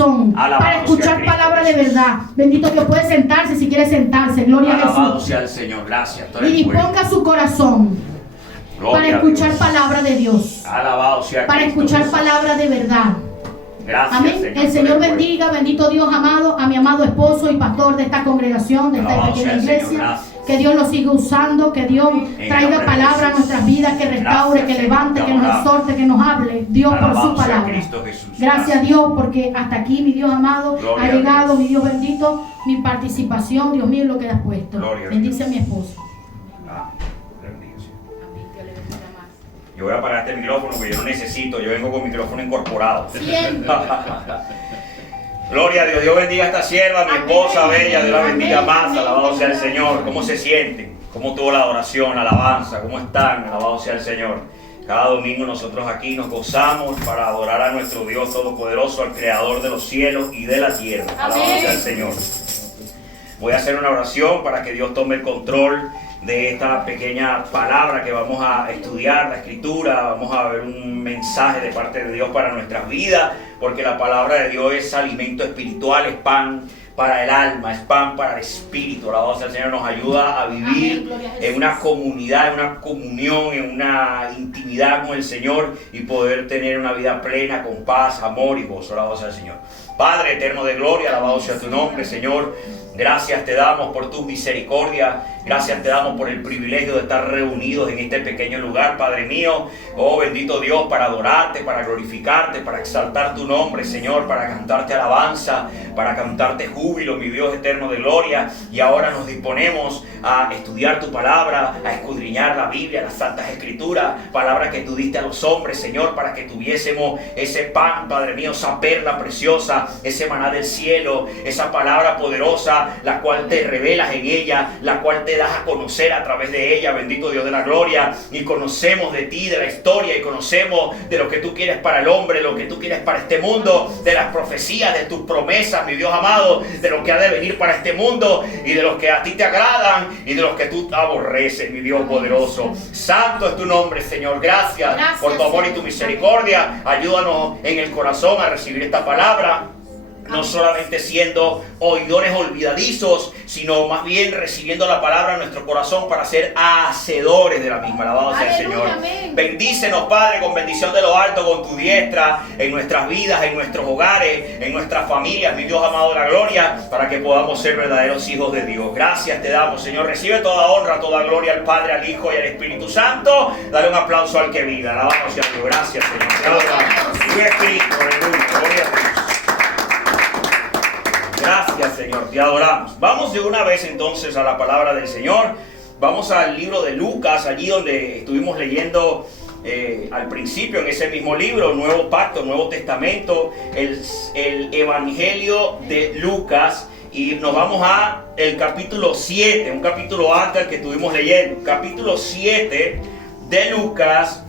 corazón para escuchar palabra de verdad. Bendito que puede sentarse si quiere sentarse. Gloria a Jesús. Alabado sea el Señor. Gracias. Y disponga su corazón para escuchar palabra de Dios. Alabado sea para Cristo escuchar Jesús. Palabra de verdad. Gracias, Amén. Señor, El Señor bendiga, bendito Dios amado, a mi amado esposo y pastor de esta congregación, de esta Alabado pequeña sea el Señor, iglesia. gracias. Que Dios lo siga usando, que Dios traiga palabra a nuestras vidas, que restaure, que levante, que nos exhorte, que nos hable. Dios por su palabra. Gracias a Dios, porque hasta aquí, mi Dios amado, ha llegado, mi Dios bendito, mi participación, Dios mío, en lo que has puesto. Bendice a mi esposo. Yo voy a apagar este micrófono porque yo no necesito, yo vengo con micrófono incorporado. Gloria a Dios. Dios bendiga a esta sierva, mi esposa bella, Dios la bendiga más. Alabado sea el Señor. ¿Cómo se sienten? ¿Cómo tuvo la adoración, la alabanza? ¿Cómo están? Alabado sea el Señor. Cada domingo nosotros aquí nos gozamos para adorar a nuestro Dios Todopoderoso, al Creador de los cielos y de la tierra. Alabado sea el Señor. Voy a hacer una oración para que Dios tome el control de esta pequeña palabra que vamos a estudiar, la escritura. Vamos a ver un mensaje de parte de Dios para nuestras vidas, porque la palabra de Dios es alimento espiritual, es pan para el alma, es pan para el espíritu. Alabado sea el Señor, nos ayuda a vivir en una comunidad, en una comunión, en una intimidad con el Señor y poder tener una vida plena con paz, amor y gozo. Alabado sea el Señor. Padre eterno de gloria, alabado sea tu nombre, Señor. Gracias te damos por tu misericordia. Gracias te damos por el privilegio de estar reunidos en este pequeño lugar, Padre mío. Oh bendito Dios, para adorarte, para glorificarte, para exaltar tu nombre, Señor, para cantarte alabanza, para cantarte júbilo, mi Dios eterno de gloria. Y ahora nos disponemos a estudiar tu palabra, a escudriñar la Biblia, las Santas Escrituras, palabra que tú diste a los hombres, Señor, para que tuviésemos ese pan, Padre mío, esa perla preciosa, ese maná del cielo, esa palabra poderosa, la cual te revelas en ella, la cual te das a conocer a través de ella, bendito Dios de la gloria. Y conocemos de ti, de la historia, y conocemos de lo que tú quieres para el hombre, lo que tú quieres para este mundo, de las profecías, de tus promesas, mi Dios amado, de lo que ha de venir para este mundo, y de los que a ti te agradan, y de los que tú aborreces, mi Dios poderoso. Santo es tu nombre, Señor. Gracias por tu amor y tu misericordia. Ayúdanos en el corazón a recibir esta palabra, no solamente siendo oidores olvidadizos, sino más bien recibiendo la palabra en nuestro corazón para ser hacedores de la misma. Alabado sea el Señor. Amén. Bendícenos, Padre, con bendición de lo alto, con tu diestra, en nuestras vidas, en nuestros hogares, en nuestras familias, mi Dios amado de la gloria, para que podamos ser verdaderos hijos de Dios. Gracias te damos, Señor. Recibe toda honra, toda gloria al Padre, al Hijo y al Espíritu Santo. Dale un aplauso al que vive. Alabamos a Dios. Gracias, Señor. Te adoramos. Tu Espíritu, aleluya. Gloria a Dios. Gracias, Señor, te adoramos. Vamos de una vez entonces a la palabra del Señor. Vamos al libro de Lucas, allí donde estuvimos leyendo al principio, en ese mismo libro, Nuevo Pacto, Nuevo Testamento, el Evangelio de Lucas. Y nos vamos a el capítulo 7, un capítulo antes al que estuvimos leyendo. Capítulo 7 de Lucas,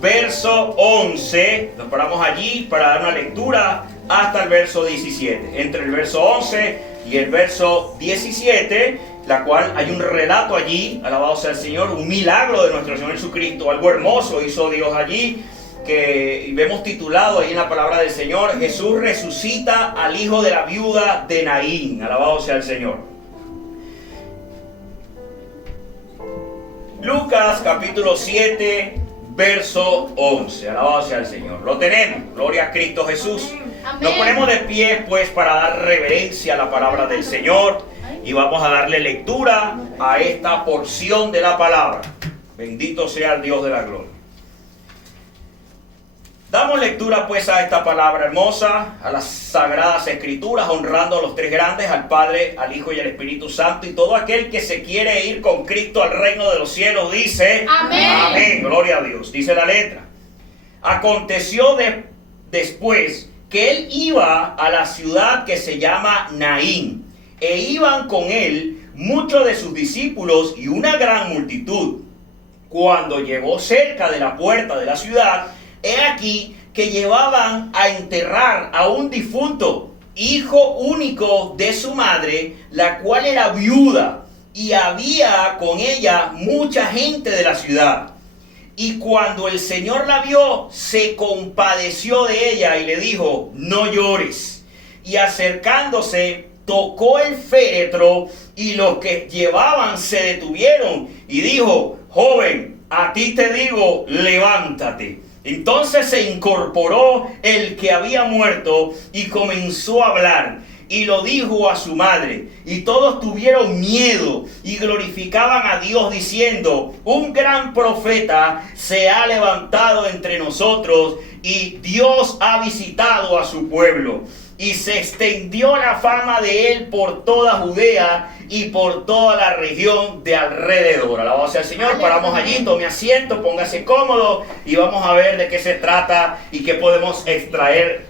verso 11. Nos paramos allí para dar una lectura hasta el verso 17. Entre el verso 11 y el verso 17, la cual hay un relato allí, alabado sea el Señor, un milagro de nuestro Señor Jesucristo. Algo hermoso hizo Dios allí, que vemos titulado ahí en la palabra del Señor: Jesús resucita al hijo de la viuda de Naín. Alabado sea el Señor. Lucas capítulo 7, verso 11. Alabado sea el Señor. Lo tenemos. Gloria a Cristo Jesús. Amén. Nos ponemos de pie pues para dar reverencia a la palabra del Señor, y vamos a darle lectura a esta porción de la palabra. Bendito sea el Dios de la gloria. Damos lectura pues a esta palabra hermosa, a las sagradas escrituras, honrando a los tres grandes, al Padre, al Hijo y al Espíritu Santo. Y todo aquel que se quiere ir con Cristo al reino de los cielos dice amén. Amén. Gloria a Dios. Dice la letra: aconteció después que él iba a la ciudad que se llama Naín, e iban con él muchos de sus discípulos y una gran multitud. Cuando llegó cerca de la puerta de la ciudad, he aquí que llevaban a enterrar a un difunto, hijo único de su madre, la cual era viuda, y había con ella mucha gente de la ciudad. Y cuando el Señor la vio, se compadeció de ella y le dijo: no llores. y acercándose tocó el féretro, y los que llevaban se detuvieron, y dijo: joven, a ti te digo, levántate. Entonces se incorporó el que había muerto y comenzó a hablar, y lo dijo a su madre, y todos tuvieron miedo y glorificaban a Dios diciendo: un gran profeta se ha levantado entre nosotros, y Dios ha visitado a su pueblo. Y se extendió la fama de él por toda Judea y por toda la región de alrededor. Alabado sea el Señor. Paramos allí, tome asiento, póngase cómodo y vamos a ver de qué se trata y qué podemos extraer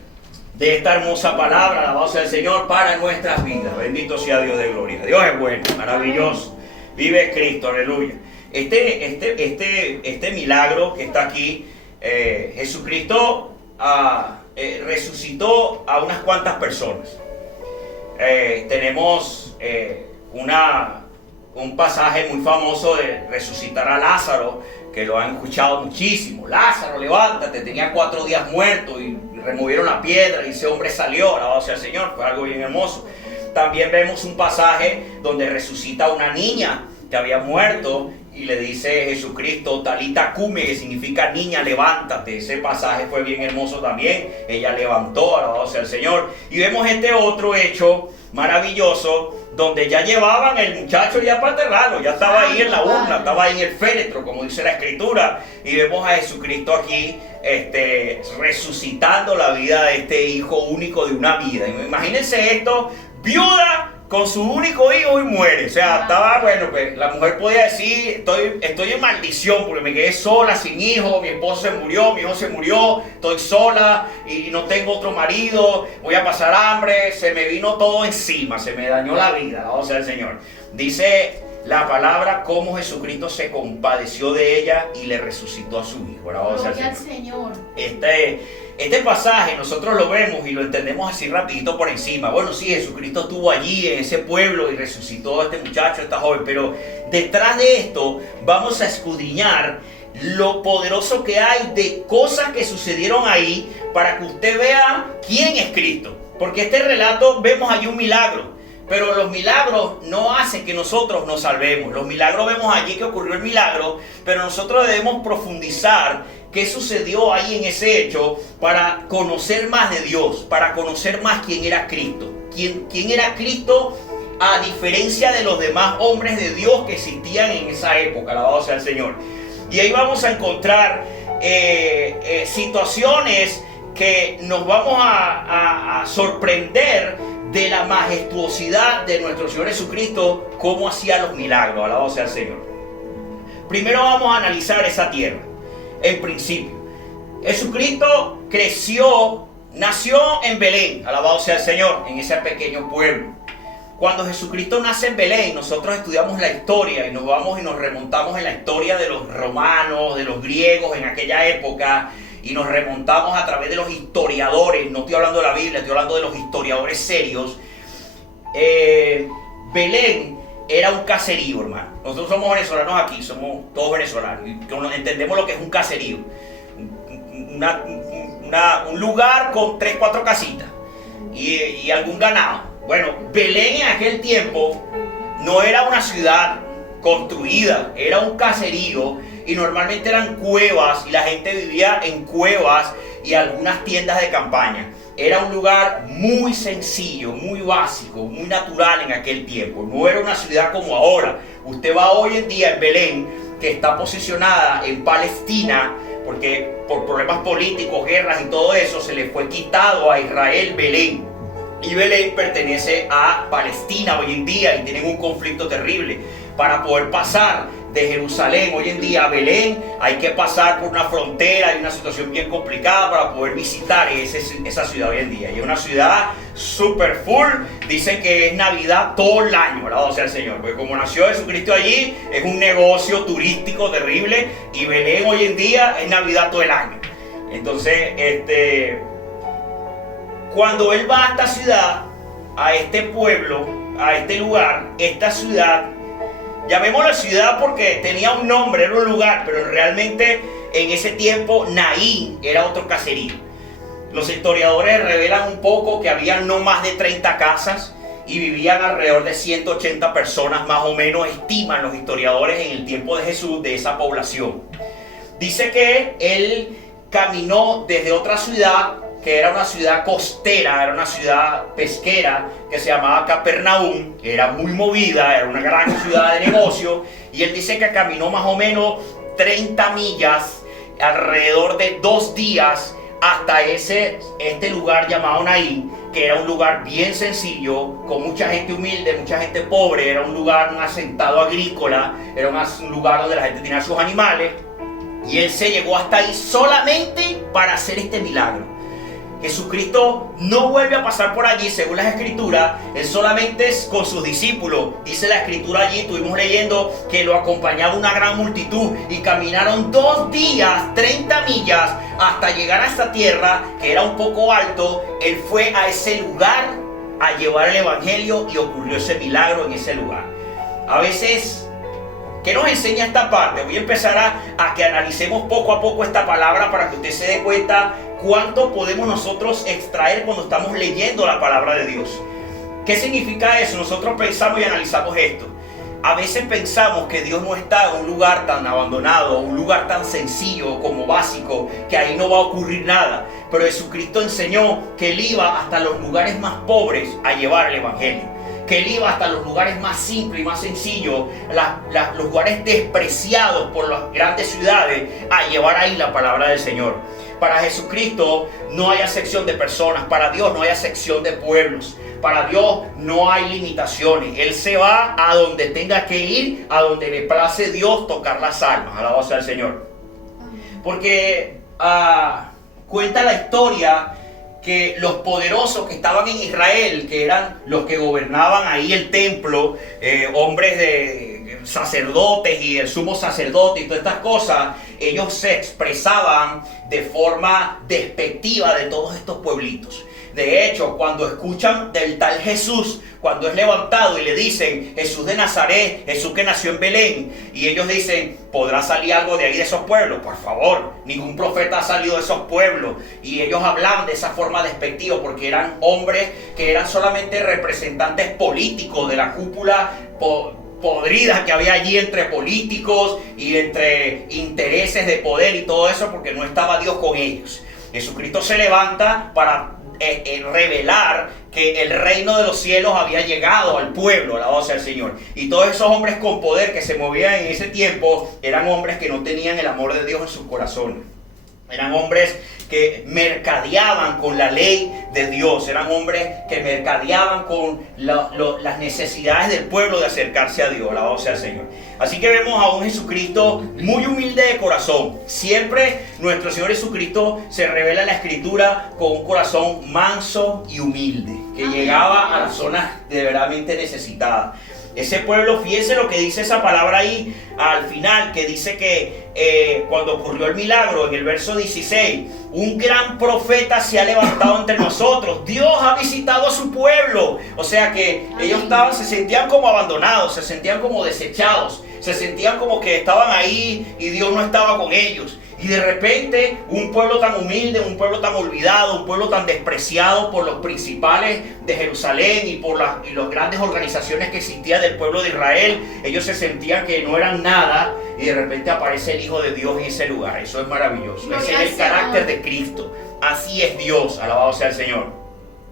de esta hermosa palabra. Alabado sea el Señor para nuestras vidas. Bendito sea Dios de gloria. Dios es bueno, maravilloso. Vive Cristo, aleluya. Este milagro que está aquí, Jesucristo resucitó a unas cuantas personas. Tenemos un pasaje muy famoso de resucitar a Lázaro, que lo han escuchado muchísimo. Lázaro, levántate, tenía 4 días muerto, y removieron la piedra y ese hombre salió. Alabado sea el Señor, fue algo bien hermoso. También vemos un pasaje donde resucita a una niña que había muerto, y le dice Jesucristo: Talita cumi, que significa niña, levántate. Ese pasaje fue bien hermoso también. Ella levantó, alabado sea el Señor. Y vemos este otro hecho maravilloso, donde ya llevaban el muchacho ya para enterrarlo, ya estaba ahí en la urna, estaba ahí en el féretro, como dice la Escritura. Y vemos a Jesucristo aquí resucitando la vida de este hijo único de una vida. Imagínense esto: viuda con su único hijo y muere. O sea, estaba, bueno, pues la mujer podía decir: estoy en maldición porque me quedé sola, sin hijo, mi esposo se murió, mi hijo se murió, estoy sola y no tengo otro marido, voy a pasar hambre, se me vino todo encima, se me dañó la vida. O sea, el Señor dice la palabra cómo Jesucristo se compadeció de ella y le resucitó a su hijo. O sea, Gloria al Señor. Este pasaje nosotros lo vemos y lo entendemos así rapidito por encima. Bueno, sí, Jesucristo estuvo allí en ese pueblo y resucitó a este muchacho, a esta joven, pero detrás de esto vamos a escudriñar lo poderoso que hay de cosas que sucedieron ahí, para que usted vea quién es Cristo. Porque este relato vemos allí un milagro, pero los milagros no hacen que nosotros nos salvemos. Los milagros, vemos allí que ocurrió el milagro, pero nosotros debemos profundizar qué sucedió ahí en ese hecho para conocer más de Dios, para conocer más quién era Cristo. ¿Quién era Cristo a diferencia de los demás hombres de Dios que existían en esa época? Alabado sea el Señor. Y ahí vamos a encontrar situaciones que nos vamos a sorprender de la majestuosidad de nuestro Señor Jesucristo, cómo hacía los milagros. Alabado sea el Señor. Primero vamos a analizar esa tierra. En principio, Jesucristo nació en Belén, alabado sea el Señor, en ese pequeño pueblo. Cuando Jesucristo nace en Belén, nosotros estudiamos la historia y nos vamos y nos remontamos en la historia de los romanos, de los griegos en aquella época, y nos remontamos a través de los historiadores. No estoy hablando de la Biblia, estoy hablando de los historiadores serios. Belén era un caserío, hermano. Nosotros somos venezolanos aquí, somos todos venezolanos, y entendemos lo que es un caserío. Un lugar con 3, 4 casitas y algún ganado. Bueno, Belén en aquel tiempo no era una ciudad construida, era un caserío, y normalmente eran cuevas, y la gente vivía en cuevas y algunas tiendas de campaña. Era un lugar muy sencillo, muy básico, muy natural en aquel tiempo. No era una ciudad como ahora. Usted va hoy en día en Belén, que está posicionada en Palestina, porque por problemas políticos, guerras y todo eso, se le fue quitado a Israel Belén. Y Belén pertenece a Palestina hoy en día, y tienen un conflicto terrible. Para poder pasar de Jerusalén hoy en día a Belén, hay que pasar por una frontera, hay una situación bien complicada para poder visitar esa ciudad hoy en día. Y es una ciudad super full. Dicen que es Navidad todo el año, ¿verdad? O sea, el Señor, porque como nació Jesucristo allí, es un negocio turístico terrible, y Belén hoy en día es Navidad todo el año. Entonces, cuando él va a esta ciudad, a este pueblo, a este lugar, esta ciudad, llamémosla ciudad porque tenía un nombre, era un lugar, pero realmente en ese tiempo Naín era otro caserío. Los historiadores revelan un poco que habían no más de 30 casas y vivían alrededor de 180 personas, más o menos, estiman los historiadores en el tiempo de Jesús, de esa población. Dice que él caminó desde otra ciudad, que era una ciudad costera, era una ciudad pesquera, que se llamaba Capernaum, era muy movida, era una gran ciudad de negocio, y él dice que caminó más o menos 30 millas, alrededor de 2 días, hasta este lugar llamado Naín, que era un lugar bien sencillo, con mucha gente humilde, mucha gente pobre, era un lugar, un asentado agrícola, era un lugar donde la gente tenía sus animales, y él se llegó hasta ahí solamente para hacer este milagro. Jesucristo no vuelve a pasar por allí, según las escrituras. Él solamente es con sus discípulos. Dice la escritura allí, estuvimos leyendo, que lo acompañaba una gran multitud y caminaron 2 días, 30 millas, hasta llegar a esta tierra que era un poco alto. Él fue a ese lugar a llevar el evangelio y ocurrió ese milagro en ese lugar. A veces, ¿qué nos enseña esta parte? Voy a empezar a que analicemos poco a poco esta palabra para que usted se dé cuenta cuánto podemos nosotros extraer cuando estamos leyendo la palabra de Dios. ¿Qué significa eso? Nosotros pensamos y analizamos esto. A veces pensamos que Dios no está en un lugar tan abandonado, un lugar tan sencillo como básico, que ahí no va a ocurrir nada. Pero Jesucristo enseñó que Él iba hasta los lugares más pobres a llevar el evangelio, que Él iba hasta los lugares más simples y más sencillos, los lugares despreciados por las grandes ciudades, a llevar ahí la palabra del Señor. Para Jesucristo no hay acepción de personas, para Dios no hay acepción de pueblos, para Dios no hay limitaciones. Él se va a donde tenga que ir, a donde le place Dios tocar las almas. Alabado sea el Señor. Porque cuenta la historia que los poderosos que estaban en Israel, que eran los que gobernaban ahí el templo, hombres de sacerdotes y el sumo sacerdote y todas estas cosas, ellos se expresaban de forma despectiva de todos estos pueblitos. De hecho, cuando escuchan del tal Jesús, cuando es levantado y le dicen Jesús de Nazaret, Jesús que nació en Belén, y ellos dicen, ¿podrá salir algo de ahí de esos pueblos? Por favor, ningún profeta ha salido de esos pueblos. Y ellos hablaban de esa forma despectiva porque eran hombres que eran solamente representantes políticos de la cúpula podrida que había allí entre políticos y entre intereses de poder y todo eso, porque no estaba Dios con ellos. Jesucristo se levanta para revelar que el reino de los cielos había llegado al pueblo, alabado sea el Señor. Y todos esos hombres con poder que se movían en ese tiempo eran hombres que no tenían el amor de Dios en sus corazones. Eran hombres que mercadeaban con la ley de Dios. Eran hombres que mercadeaban con las necesidades del pueblo de acercarse a Dios. Alabado sea el Señor. Así que vemos a un Jesucristo muy humilde de corazón. Siempre nuestro Señor Jesucristo se revela en la Escritura con un corazón manso y humilde, que llegaba a las zonas de verdaderamente necesitadas. Ese pueblo, fíjense lo que dice esa palabra ahí al final, que dice que cuando ocurrió el milagro, en el verso 16, un gran profeta se ha levantado entre nosotros. Dios ha visitado a su pueblo. O sea que ellos se sentían como abandonados, se sentían como desechados, se sentían como que estaban ahí y Dios no estaba con ellos. Y de repente un pueblo tan humilde, un pueblo tan olvidado, un pueblo tan despreciado por los principales de Jerusalén y por las grandes organizaciones que existían del pueblo de Israel, ellos se sentían que no eran nada y de repente aparece el Hijo de Dios en ese lugar. Eso es maravilloso. Ese es el carácter de Cristo. Así es Dios, alabado sea el Señor.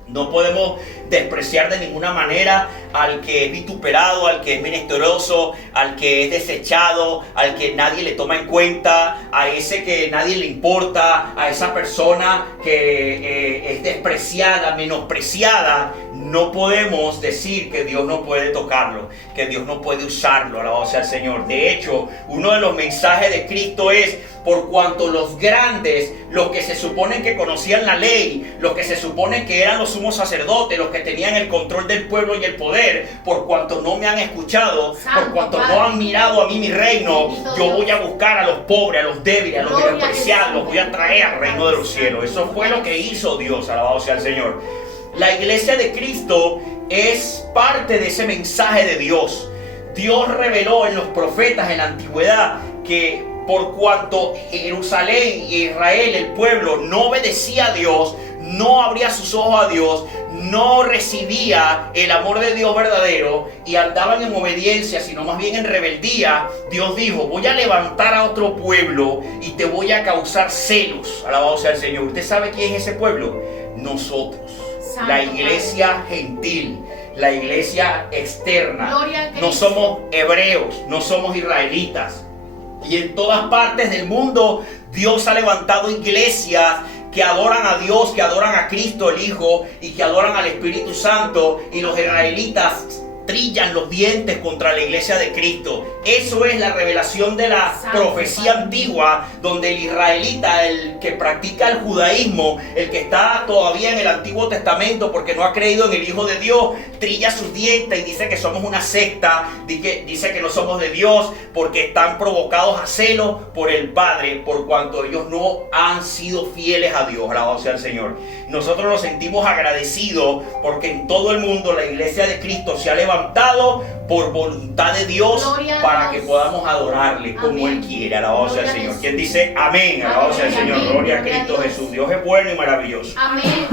No podemos despreciar de ninguna manera al que es vituperado, al que es menesteroso, al que es desechado, al que nadie le toma en cuenta, a ese que nadie le importa, a esa persona que es despreciada, menospreciada. No podemos decir que Dios no puede tocarlo, que Dios no puede usarlo, alabado sea el Señor. De hecho, uno de los mensajes de Cristo es: por cuanto los grandes, los que se suponen que conocían la ley, los que se suponen que eran los sumos sacerdotes, los que tenían el control del pueblo y el poder, por cuanto no me han escuchado, por cuanto no han mirado a mí mi reino, yo voy a buscar a los pobres, a los débiles, a los menospreciados, los voy a traer al reino de los cielos. Eso fue lo que hizo Dios, alabado sea el Señor. La iglesia de Cristo es parte de ese mensaje de Dios. Dios reveló en los profetas en la antigüedad que por cuanto Jerusalén y Israel, el pueblo, no obedecía a Dios, no abría sus ojos a Dios, no recibía el amor de Dios verdadero y andaban en obediencia, sino más bien en rebeldía, Dios dijo: voy a levantar a otro pueblo y te voy a causar celos. Alabado sea el Señor. ¿Usted sabe quién es ese pueblo? Nosotros, la iglesia gentil, la iglesia externa. No somos hebreos, no somos israelitas. Y en todas partes del mundo Dios ha levantado iglesias que adoran a Dios, que adoran a Cristo el Hijo y que adoran al Espíritu Santo, y los israelitas trillan los dientes contra la iglesia de Cristo. Eso es la revelación de la profecía antigua, donde el israelita, el que practica el judaísmo, el que está todavía en el Antiguo Testamento porque no ha creído en el Hijo de Dios, trilla sus dientes y dice que somos una secta, dice que no somos de Dios porque están provocados a celos por el Padre, por cuanto ellos no han sido fieles a Dios. Alabado sea el Señor. Nosotros nos sentimos agradecidos porque en todo el mundo la iglesia de Cristo se ha levantado por voluntad de Dios para que podamos adorarle como Él quiere. Alabado sea el Señor. ¿Quién dice amén? Alabado sea el Señor. Gloria a Cristo Jesús. Dios es bueno y maravilloso. Amén.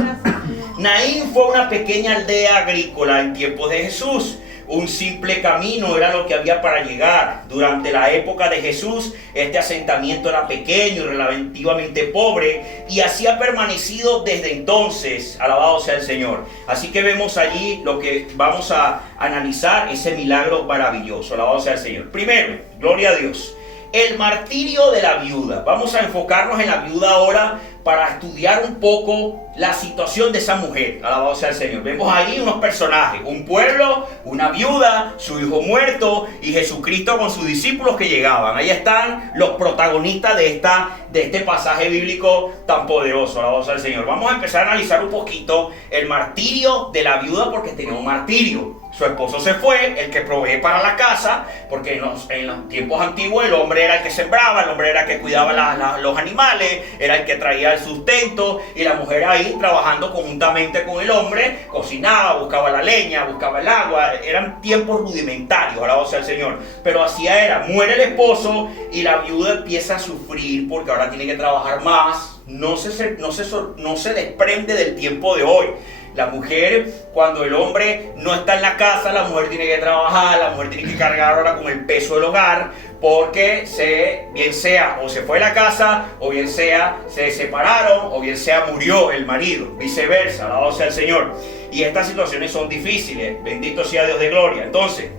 Naín fue una pequeña aldea agrícola en tiempos de Jesús. Un simple camino era lo que había para llegar. Durante la época de Jesús, este asentamiento era pequeño y relativamente pobre, y así ha permanecido desde entonces. Alabado sea el Señor. Así que vemos allí lo que vamos a analizar, ese milagro maravilloso. Alabado sea el Señor. Primero, gloria a Dios, el martirio de la viuda. Vamos a enfocarnos en la viuda ahora para estudiar un poco la situación de esa mujer. Alabado sea el Señor. Vemos ahí unos personajes: un pueblo, una viuda, su hijo muerto y Jesucristo con sus discípulos que llegaban. Ahí están los protagonistas de este pasaje bíblico tan poderoso. Alabado sea el Señor. Vamos a empezar a analizar un poquito el martirio de la viuda, porque tenía un martirio. Su esposo se fue, el que provee para la casa, porque en los tiempos antiguos el hombre era el que sembraba, el hombre era el que cuidaba los animales, era el que traía el sustento, y la mujer ahí trabajando conjuntamente con el hombre, cocinaba, buscaba la leña, buscaba el agua. Eran tiempos rudimentarios, alabado sea el Señor. Pero así era: muere el esposo y la viuda empieza a sufrir porque ahora tiene que trabajar más. No se desprende del tiempo de hoy. La mujer, cuando el hombre no está en la casa, la mujer tiene que trabajar, la mujer tiene que cargar ahora con el peso del hogar, porque bien sea o se fue a la casa, o bien sea se separaron, o bien sea murió el marido, viceversa. Alabado sea el Señor. Y estas situaciones son difíciles. Bendito sea Dios de gloria. Entonces,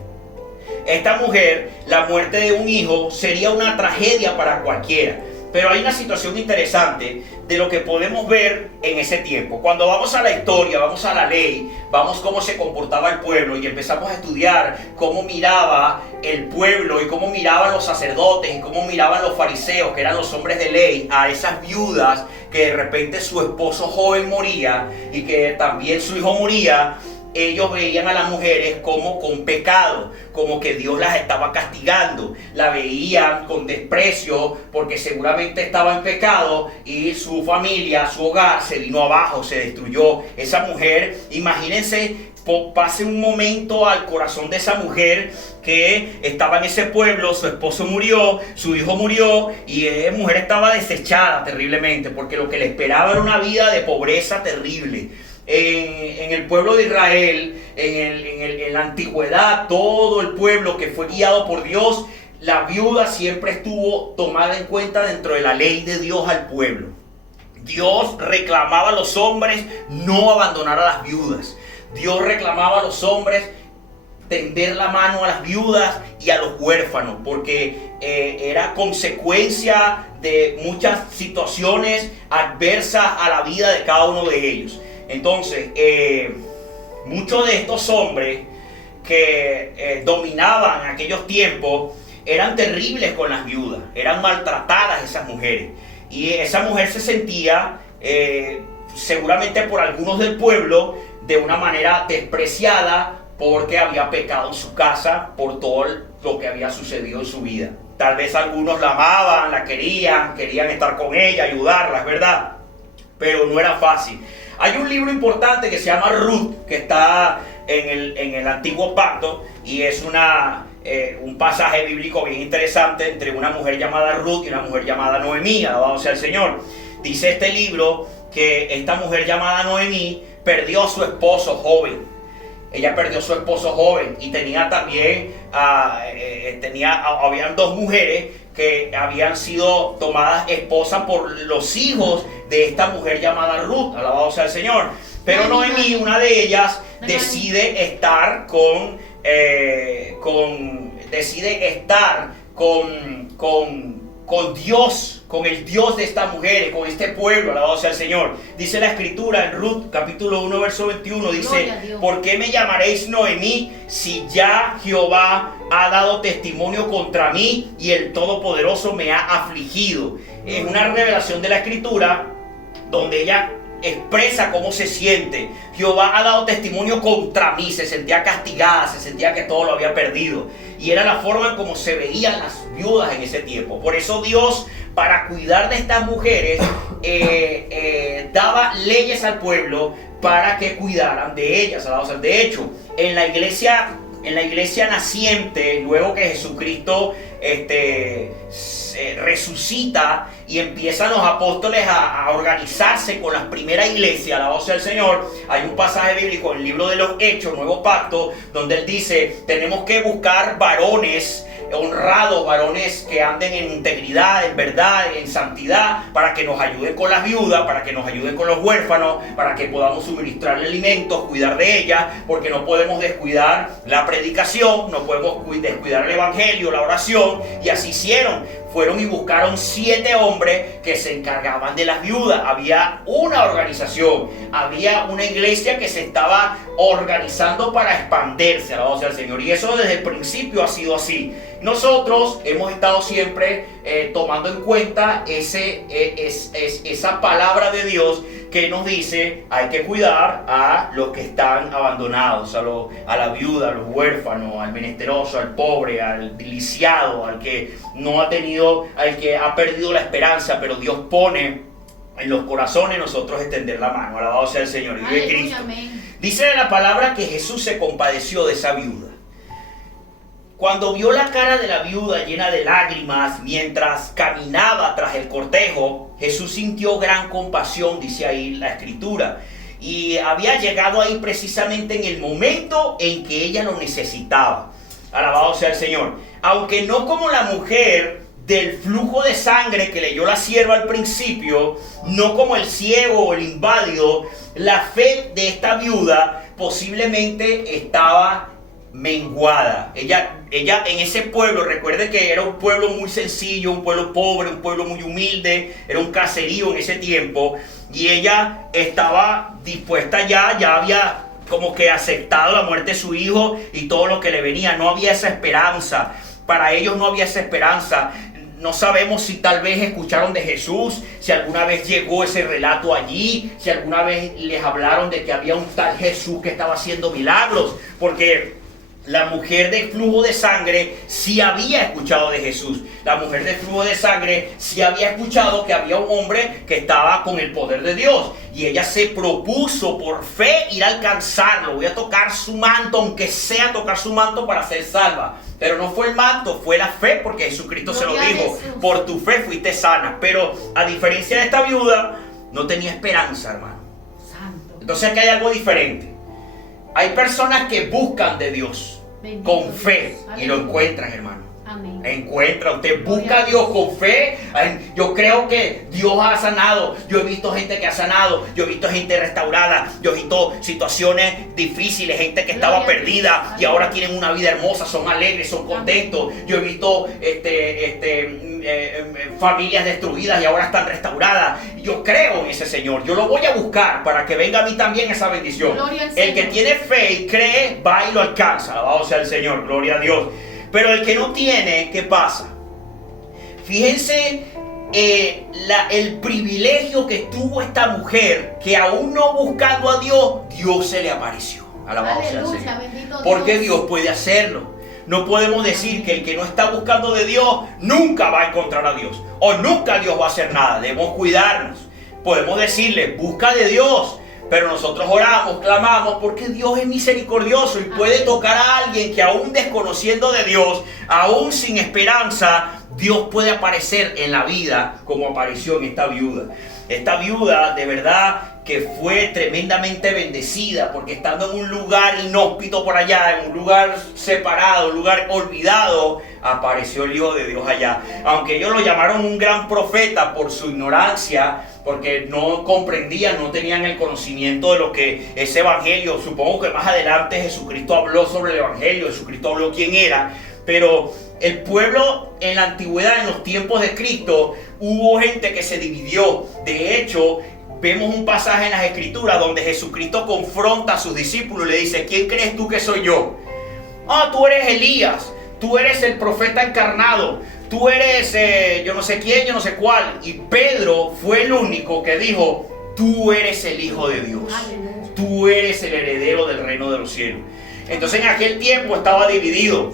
esta mujer, la muerte de un hijo sería una tragedia para cualquiera. Pero hay una situación interesante de lo que podemos ver en ese tiempo. Cuando vamos a la historia, vamos a la ley, vamos cómo se comportaba el pueblo y empezamos a estudiar cómo miraba el pueblo y cómo miraban los sacerdotes y cómo miraban los fariseos, que eran los hombres de ley, a esas viudas que de repente su esposo joven moría y que también su hijo moría. Ellos veían a las mujeres como con pecado, como que Dios las estaba castigando. La veían con desprecio porque seguramente estaba en pecado y su familia, su hogar se vino abajo, se destruyó. Esa mujer, imagínense, pase un momento al corazón de esa mujer que estaba en ese pueblo, su esposo murió, su hijo murió y esa mujer estaba desechada terriblemente porque lo que le esperaba era una vida de pobreza terrible. En el pueblo de Israel, en la antigüedad, todo el pueblo que fue guiado por Dios, la viuda siempre estuvo tomada en cuenta dentro de la ley de Dios al pueblo. Dios reclamaba a los hombres no abandonar a las viudas. Dios reclamaba a los hombres tender la mano a las viudas y a los huérfanos, porque era consecuencia de muchas situaciones adversas a la vida de cada uno de ellos. Entonces, muchos de estos hombres que dominaban en aquellos tiempos eran terribles con las viudas, eran maltratadas esas mujeres. Y esa mujer se sentía, seguramente por algunos del pueblo, de una manera despreciada porque había pecado en su casa por todo lo que había sucedido en su vida. Tal vez algunos la amaban, la querían estar con ella, ayudarla, es verdad, pero no era fácil. Hay un libro importante que se llama Ruth, que está en el Antiguo Pacto, y es un pasaje bíblico bien interesante entre una mujer llamada Ruth y una mujer llamada Noemí. Alabado sea el Señor. Dice este libro que esta mujer llamada Noemí perdió a su esposo joven. Ella perdió a su esposo joven y tenía también, habían dos mujeres que habían sido tomadas esposas por los hijos de esta mujer llamada Ruth, alabado sea el Señor. Pero Noemí, una de ellas, decide estar con Dios, con el Dios de estas mujeres, con este pueblo, alabado sea el Señor. Dice la Escritura en Ruth, capítulo 1, verso 21, dice: ¿por qué me llamaréis Noemí si ya Jehová ha dado testimonio contra mí y el Todopoderoso me ha afligido? Es una revelación de la Escritura donde ella expresa cómo se siente. Jehová ha dado testimonio contra mí. Se sentía castigada, se sentía que todo lo había perdido. Y era la forma en cómo se veían las viudas en ese tiempo. Por eso Dios, para cuidar de estas mujeres, daba leyes al pueblo para que cuidaran de ellas. De hecho, en la iglesia naciente, luego que Jesucristo resucita y empiezan los apóstoles a organizarse con las primeras iglesias, alabado sea el Señor, hay un pasaje bíblico en el libro de los Hechos, Nuevo Pacto, donde él dice: tenemos que buscar varones honrados, varones que anden en integridad, en verdad, en santidad, para que nos ayuden con las viudas, para que nos ayuden con los huérfanos, para que podamos suministrarle alimentos, cuidar de ellas, porque no podemos descuidar la predicación, no podemos descuidar el evangelio, la oración. Y así hicieron. Fueron y buscaron 7 hombres que se encargaban de las viudas. Había una organización, había una iglesia que se estaba organizando para expandirse, alabado sea el Señor. Y eso desde el principio ha sido así. Nosotros hemos estado siempre tomando en cuenta esa palabra de Dios que nos dice: hay que cuidar a los que están abandonados, a la viuda, a los huérfanos, al menesteroso, al pobre, al lisiado, al que no ha tenido, al que ha perdido la esperanza. Pero Dios pone en los corazones nosotros extender la mano. Alabado sea el Señor. Y vive Cristo. Dice la palabra que Jesús se compadeció de esa viuda. Cuando vio la cara de la viuda llena de lágrimas mientras caminaba tras el cortejo, Jesús sintió gran compasión, dice ahí la Escritura. Y había llegado ahí precisamente en el momento en que ella lo necesitaba. Alabado sea el Señor. Aunque no como la mujer del flujo de sangre que leyó la sierva al principio, no como el ciego o el inválido, la fe de esta viuda posiblemente estaba menguada. Ella en ese pueblo, recuerde que era un pueblo muy sencillo, un pueblo pobre, un pueblo muy humilde, era un caserío en ese tiempo, y ella estaba dispuesta ya había como que aceptado la muerte de su hijo y todo lo que le venía. No había esa esperanza, para ellos no había esa esperanza. No sabemos si tal vez escucharon de Jesús, si alguna vez llegó ese relato allí, si alguna vez les hablaron de que había un tal Jesús que estaba haciendo milagros, porque la mujer de flujo de sangre sí había escuchado de Jesús. La mujer de flujo de sangre sí había escuchado que había un hombre que estaba con el poder de Dios. Y ella se propuso por fe ir a alcanzarlo. Voy a tocar su manto, aunque sea tocar su manto para ser salva. Pero no fue el manto, fue la fe, porque Jesucristo se lo dijo: por tu fe fuiste sana. Pero a diferencia de esta viuda, no tenía esperanza, hermano. Entonces aquí hay algo diferente. Hay personas que buscan de Dios con fe y lo encuentran, hermano. Amén. Usted busca a Dios con fe. Yo creo que Dios ha sanado. Yo he visto gente que ha sanado. Yo he visto gente restaurada. Yo he visto situaciones difíciles, gente que estaba perdida y ahora tienen una vida hermosa, son alegres, son contentos. Yo he visto familias destruidas y ahora están restauradas. Yo creo en ese Señor. Yo lo voy a buscar para que venga a mí también esa bendición. El que tiene fe y cree, va y lo alcanza. Alabado sea el Señor, gloria a Dios. Pero el que no tiene, ¿qué pasa? Fíjense el privilegio que tuvo esta mujer, que aún no buscando a Dios, Dios se le apareció. Alabado sea el Señor. Porque Dios puede hacerlo. No podemos decir que el que no está buscando de Dios nunca va a encontrar a Dios, o nunca Dios va a hacer nada. Debemos cuidarnos. Podemos decirle: busca de Dios. Pero nosotros oramos, clamamos, porque Dios es misericordioso y puede tocar a alguien que aún desconociendo de Dios, aún sin esperanza, Dios puede aparecer en la vida como apareció en esta viuda. Esta viuda de verdad que fue tremendamente bendecida, porque estando en un lugar inhóspito por allá, en un lugar separado, un lugar olvidado, apareció el Hijo de Dios allá. Aunque ellos lo llamaron un gran profeta por su ignorancia, porque no comprendían, no tenían el conocimiento de lo que es evangelio. Supongo que más adelante Jesucristo habló sobre el evangelio, Jesucristo habló quién era, pero el pueblo en la antigüedad, en los tiempos de Cristo, hubo gente que se dividió. De hecho, vemos un pasaje en las Escrituras donde Jesucristo confronta a sus discípulos y le dice: ¿quién crees tú que soy yo? Ah, tú eres Elías, tú eres el profeta encarnado, tú eres yo no sé quién, yo no sé cuál. Y Pedro fue el único que dijo: tú eres el Hijo de Dios, tú eres el heredero del reino de los cielos. Entonces en aquel tiempo estaba dividido.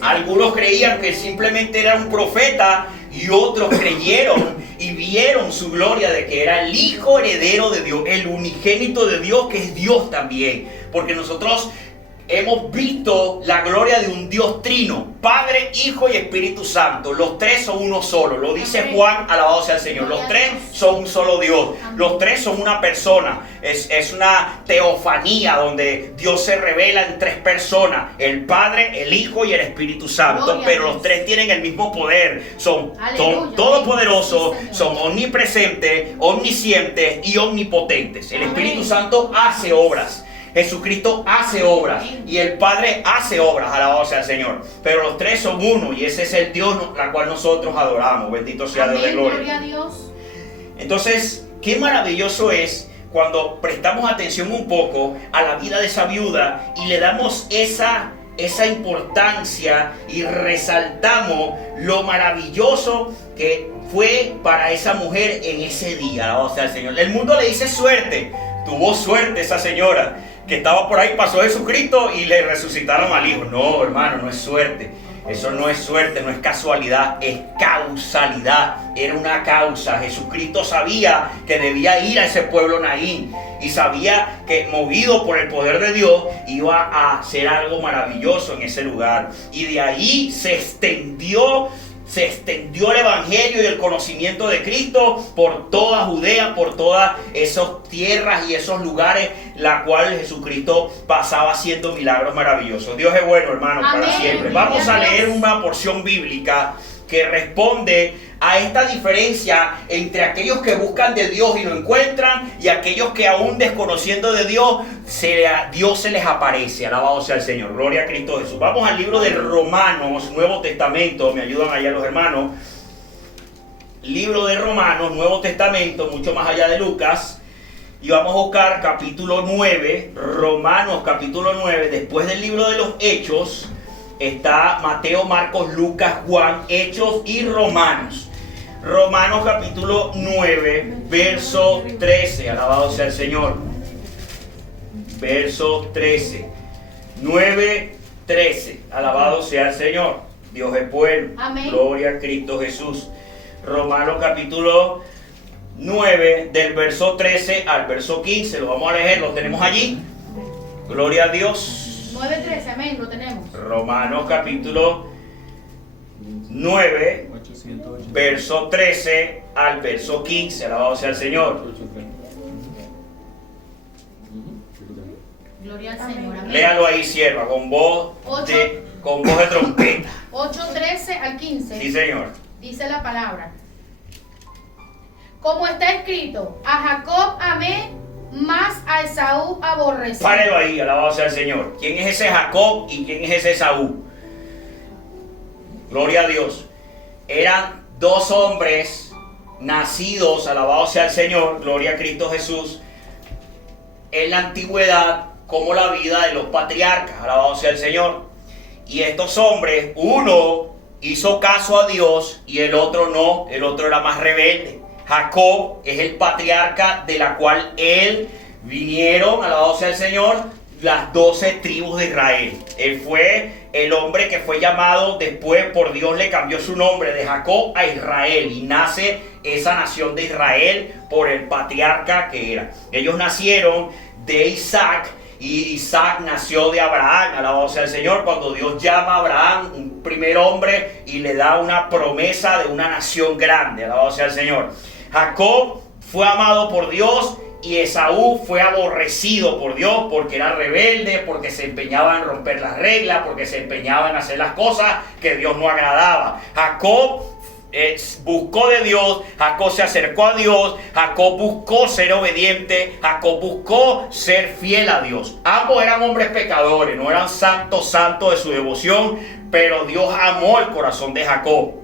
Algunos creían que simplemente era un profeta y otros creyeron y vieron su gloria de que era el Hijo heredero de Dios, el unigénito de Dios, que es Dios también. Porque nosotros hemos visto la gloria de un Dios trino, Padre, Hijo y Espíritu Santo. Los tres son uno solo. Lo dice Juan, alabado sea el Señor. Los tres son un solo Dios. Los tres son una persona. Es una teofanía donde Dios se revela en tres personas: el Padre, el Hijo y el Espíritu Santo. Pero los tres tienen el mismo poder. Son todopoderosos, son omnipresentes, omniscientes y omnipotentes. El Espíritu Santo hace obras. Jesucristo hace obras y el Padre hace obras, alabado sea el Señor. Pero los tres son uno y ese es el Dios la cual nosotros adoramos. Bendito sea Dios de gloria. Gloria a Dios. Entonces, qué maravilloso es cuando prestamos atención un poco a la vida de esa viuda y le damos esa importancia y resaltamos lo maravilloso que fue para esa mujer en ese día, alabado sea el Señor. El mundo le dice suerte. Tuvo suerte esa señora que estaba por ahí, pasó Jesucristo y le resucitaron al Hijo. No, hermano, no es suerte. Eso no es suerte, no es casualidad, es causalidad. Era una causa. Jesucristo sabía que debía ir a ese pueblo Naín y sabía que, movido por el poder de Dios, iba a hacer algo maravilloso en ese lugar. Y de ahí se extendió el evangelio y el conocimiento de Cristo por toda Judea, por todas esas tierras y esos lugares, la cual Jesucristo pasaba haciendo milagros maravillosos. Dios es bueno, hermano, para siempre. Vamos a leer una porción bíblica que responde a esta diferencia entre aquellos que buscan de Dios y lo encuentran y aquellos que, aún desconociendo de Dios, Dios se les aparece. Alabado sea el Señor. Gloria a Cristo Jesús. Vamos al libro de Romanos, Nuevo Testamento. Me ayudan allá los hermanos. Libro de Romanos, Nuevo Testamento, mucho más allá de Lucas. Y vamos a buscar capítulo 9, Romanos capítulo 9, después del libro de los Hechos. Está Mateo, Marcos, Lucas, Juan, Hechos y Romanos. Romanos capítulo 9, verso 13. Alabado sea el Señor. Verso 13. 9, 13. Alabado sea el Señor. Dios es bueno. Amén. Gloria a Cristo Jesús. Romanos capítulo 9, del verso 13 al verso 15. Lo vamos a leer, lo tenemos allí. Gloria a Dios. 9:13, amén, lo tenemos. Romanos capítulo 9, verso 13 al verso 15. Alabado sea el Señor. Gloria al Señor, amén. Léalo ahí, sierva, con voz de trompeta. 8:13 al 15. Sí, Señor. Dice la palabra: como está escrito, a Jacob amé, más a Esaú aborrecí. Párelo ahí, alabado sea el Señor. ¿Quién es ese Jacob y quién es ese Esaú? Gloria a Dios. Eran dos hombres nacidos, alabado sea el Señor, gloria a Cristo Jesús, en la antigüedad, como la vida de los patriarcas, alabado sea el Señor. Y estos hombres, uno hizo caso a Dios y el otro no, el otro era más rebelde. Jacob es el patriarca de la cual vinieron, alabado sea el Señor, las 12 tribus de Israel. Él fue el hombre que fue llamado después por Dios, le cambió su nombre de Jacob a Israel y nace esa nación de Israel por el patriarca que era. Ellos nacieron de Isaac y Isaac nació de Abraham, alabado sea el Señor, cuando Dios llama a Abraham, un primer hombre, y le da una promesa de una nación grande, alabado sea el Señor. Jacob fue amado por Dios y Esaú fue aborrecido por Dios porque era rebelde, porque se empeñaba en romper las reglas, porque se empeñaba en hacer las cosas que Dios no agradaba. Jacob buscó de Dios, Jacob se acercó a Dios, Jacob buscó ser obediente, Jacob buscó ser fiel a Dios. Ambos eran hombres pecadores, no eran santos de su devoción, pero Dios amó el corazón de Jacob.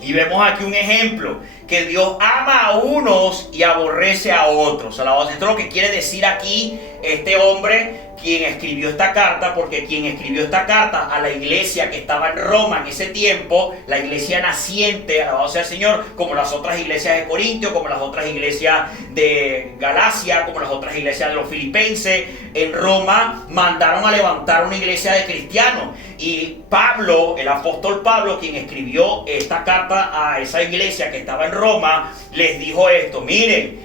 Y vemos aquí un ejemplo, que Dios ama a unos y aborrece a otros. Esto es lo que quiere decir aquí este hombre quien escribió esta carta, porque quien escribió esta carta a la iglesia que estaba en Roma en ese tiempo, la iglesia naciente, alabado sea el Señor, como las otras iglesias de Corintio, como las otras iglesias de Galacia, como las otras iglesias de los filipenses, en Roma mandaron a levantar una iglesia de cristianos. Y Pablo, el apóstol Pablo, quien escribió esta carta a esa iglesia que estaba en Roma, les dijo esto: miren,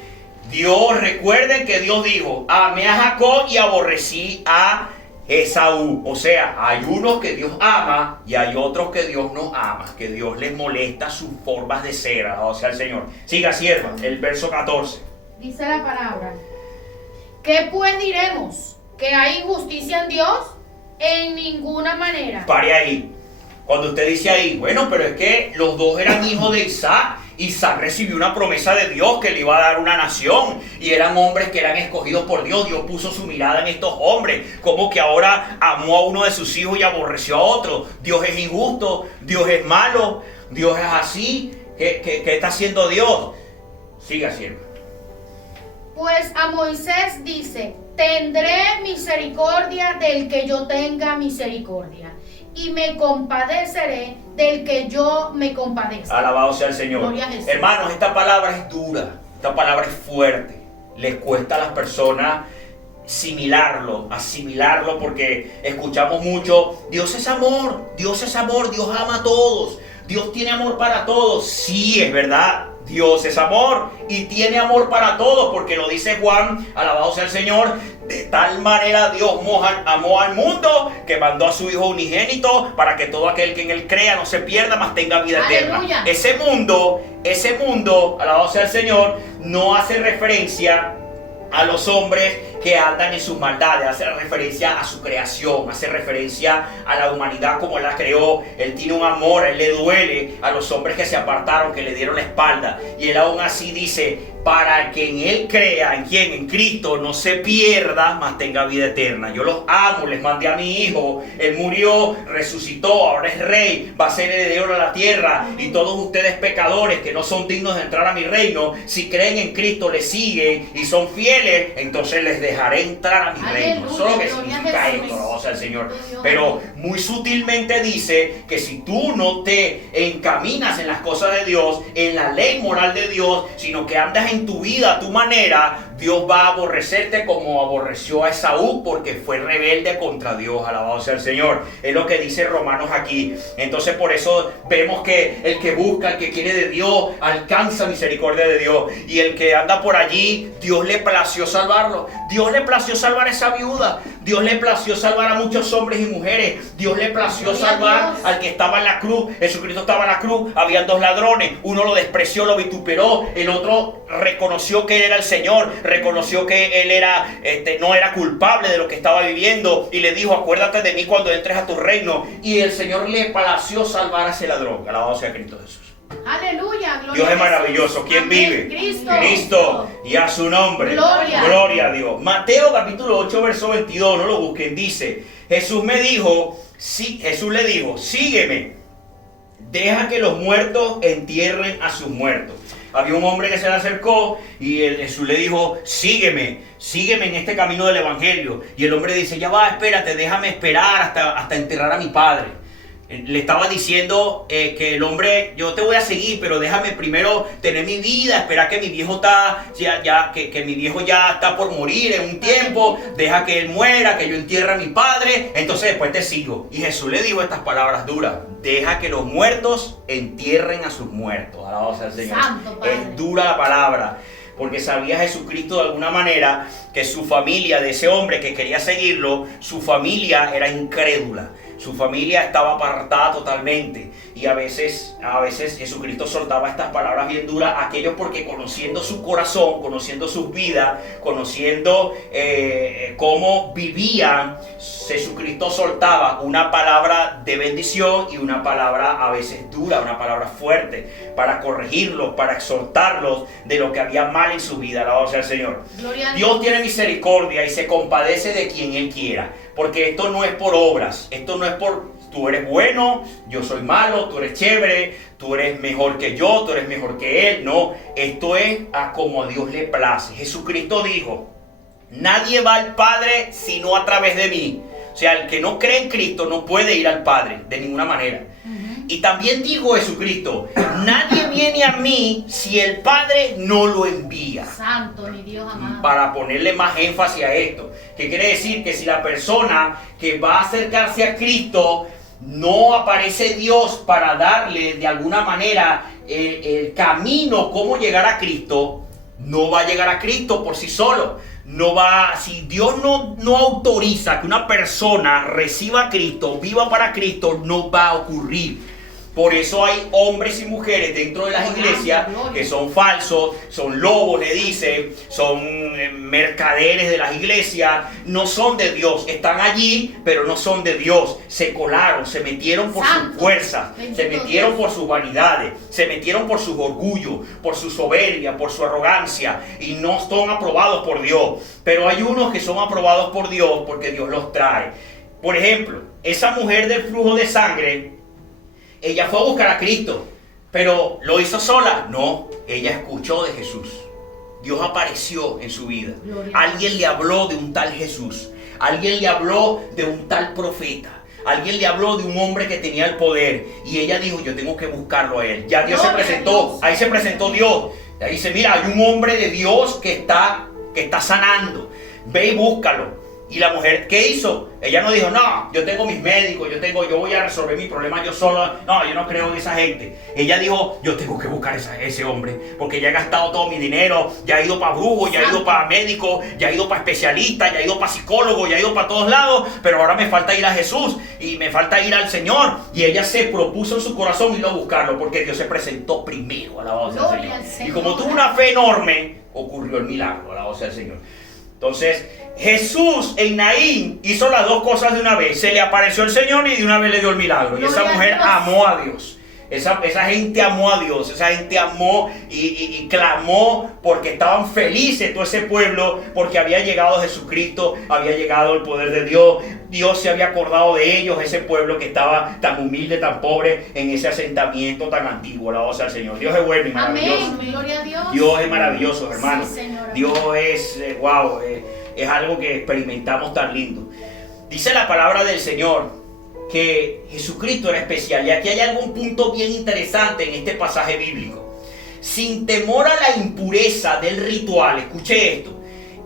recuerden que Dios dijo, amé a Jacob y aborrecí a Esaú. O sea, hay unos que Dios ama y hay otros que Dios no ama, que Dios les molesta sus formas de ser. O sea, el Señor. Siga, sierva, el verso 14. Dice la palabra: ¿qué pues diremos? ¿Que hay injusticia en Dios? En ninguna manera. Pare ahí. Cuando usted dice ahí, bueno, pero es que los dos eran hijos de Isaac. Isaac recibió una promesa de Dios que le iba a dar una nación y eran hombres que eran escogidos por Dios. Dios puso su mirada en estos hombres. Como que ahora amó a uno de sus hijos y aborreció a otro. Dios es injusto, Dios es malo, Dios es así. ¿Qué está haciendo Dios? Siga, sierva. Pues a Moisés dice: tendré misericordia del que yo tenga misericordia, y me compadeceré del que yo me compadezca. Alabado sea el Señor. Gloria a Jesús. Hermanos, esta palabra es dura, esta palabra es fuerte. Les cuesta a las personas asimilarlo, porque escuchamos mucho: Dios es amor, Dios ama a todos, Dios tiene amor para todos. Sí, es verdad. Dios es amor y tiene amor para todos, porque lo dice Juan, alabado sea el Señor: de tal manera Dios amó al mundo que mandó a su Hijo unigénito para que todo aquel que en él crea no se pierda, mas tenga vida eterna. Aleluya. Ese mundo, alabado sea el Señor, no hace referencia a los hombres que andan en sus maldades, hace referencia a su creación, hace referencia a la humanidad como Él la creó. Él tiene un amor, Él le duele a los hombres que se apartaron, que le dieron la espalda, y Él aún así dice: para que en Él crea, ¿en quién? En Cristo, no se pierda, mas tenga vida eterna. Yo los amo, les mandé a mi Hijo, Él murió, resucitó, ahora es Rey, va a ser heredero de la tierra, y todos ustedes pecadores que no son dignos de entrar a mi reino, si creen en Cristo, le siguen y son fieles, entonces les dejaré entrar a mi reino. Eso es lo que significa esto, o sea, el Señor. Pero muy sutilmente dice que si tú no te encaminas en las cosas de Dios, en la ley moral de Dios, sino que andas en tu vida a tu manera, Dios va a aborrecerte como aborreció a Esaú, porque fue rebelde contra Dios. Alabado sea el Señor. Es lo que dice Romanos aquí. Entonces por eso vemos que el que busca, el que quiere de Dios, alcanza misericordia de Dios. Y el que anda por allí, Dios le plació salvarlo. Dios le plació salvar a esa viuda. Dios le plació salvar a muchos hombres y mujeres. Dios le plació salvar al que estaba en la cruz. Jesucristo estaba en la cruz. Habían dos ladrones. Uno lo despreció, lo vituperó. El otro reconoció que él era el Señor. Reconoció que él era, no era culpable de lo que estaba viviendo. Y le dijo: acuérdate de mí cuando entres a tu reino. Y el Señor le plació salvar a ese ladrón. Alabado sea Cristo Jesús. Aleluya, gloria. Dios es maravilloso. ¿Quién vive? Cristo. Y a su nombre. Gloria a Dios. Mateo capítulo 8 verso 22, no lo busquen, dice: Jesús le dijo: sígueme, deja que los muertos entierren a sus muertos. Había un hombre que se le acercó y Jesús le dijo: sígueme en este camino del evangelio. Y el hombre dice: ya va, espérate, déjame esperar hasta enterrar a mi padre. Le estaba diciendo que el hombre: yo te voy a seguir, pero déjame primero tener mi vida, esperar que mi viejo que mi viejo ya está por morir en un tiempo, deja que él muera, que yo entierre a mi padre, entonces después te sigo. Y Jesús le dijo estas palabras duras: deja que los muertos entierren a sus muertos. Alabado sea el Señor. Santo Padre. Es dura la palabra, porque sabía Jesucristo de alguna manera que su familia, de ese hombre que quería seguirlo, su familia era incrédula. Su familia estaba apartada totalmente. Y a veces Jesucristo soltaba estas palabras bien duras a aquellos porque conociendo su corazón, conociendo sus vidas, conociendo cómo vivían, Jesucristo soltaba una palabra de bendición y una palabra a veces dura, una palabra fuerte, para corregirlos, para exhortarlos de lo que había mal en su vida. Alabado sea el Señor. Dios tiene misericordia y se compadece de quien Él quiera, porque esto no es por obras, esto no es por tú eres bueno, yo soy malo, tú eres chévere, tú eres mejor que yo, tú eres mejor que Él. No, esto es a como a Dios le place. Jesucristo dijo: nadie va al Padre sino a través de mí. O sea, el que no cree en Cristo no puede ir al Padre de ninguna manera. Y también dijo Jesucristo: nadie viene a mí si el Padre no lo envía. Santo, mi Dios amado. Para ponerle más énfasis a esto, que quiere decir que si la persona que va a acercarse a Cristo no aparece Dios para darle de alguna manera el camino cómo llegar a Cristo, no va a llegar a Cristo por sí solo. No va, si Dios no autoriza que una persona reciba a Cristo, viva para Cristo, no va a ocurrir. Por eso hay hombres y mujeres dentro de las iglesias que son falsos, son lobos, le dicen, son mercaderes de las iglesias, no son de Dios, están allí, pero no son de Dios. Se colaron, se metieron por sus fuerzas, se metieron por sus vanidades, se metieron por sus orgullos, por su soberbia, por su arrogancia, y no son aprobados por Dios. Pero hay unos que son aprobados por Dios porque Dios los trae. Por ejemplo, esa mujer del flujo de sangre, ella fue a buscar a Cristo, pero ¿lo hizo sola? No, ella escuchó de Jesús. Dios apareció en su vida. Alguien le habló de un tal Jesús. Alguien le habló de un tal profeta. Alguien le habló de un hombre que tenía el poder. Y ella dijo: yo tengo que buscarlo a él. Ya Dios se presentó. Ahí se presentó Dios. Ahí dice: mira, hay un hombre de Dios que está sanando. Ve y búscalo. Y la mujer, ¿qué hizo? Ella no dijo: no, yo tengo mis médicos, yo voy a resolver mi problema yo solo. No, yo no creo en esa gente. Ella dijo: yo tengo que buscar a ese hombre, porque ya he gastado todo mi dinero, ya he ido para brujos, ya he ido para médicos, ya he ido para especialistas, ya he ido para psicólogos, ya he ido para todos lados, pero ahora me falta ir a Jesús y me falta ir al Señor. Y ella se propuso en su corazón ir a buscarlo, porque Dios se presentó primero. Alabado sea el Señor. Y como tuvo una fe enorme, ocurrió el milagro. Alabado sea el Señor. Entonces, Jesús en Naín hizo las dos cosas de una vez. Se le apareció el Señor y de una vez le dio el milagro. Y esa mujer amó a Dios. Esa gente amó a Dios. Esa gente amó y clamó porque estaban felices todo ese pueblo, porque había llegado Jesucristo, había llegado el poder de Dios. Dios se había acordado de ellos, ese pueblo que estaba tan humilde, tan pobre en ese asentamiento tan antiguo. Alabado sea el Señor. Dios es bueno y maravilloso. Amén. Gloria a Dios. Dios es maravilloso, hermano. Sí, Señor. Dios es, es algo que experimentamos tan lindo. Dice la palabra del Señor que Jesucristo era especial. Y aquí hay algún punto bien interesante en este pasaje bíblico. Sin temor a la impureza del ritual, escuche esto,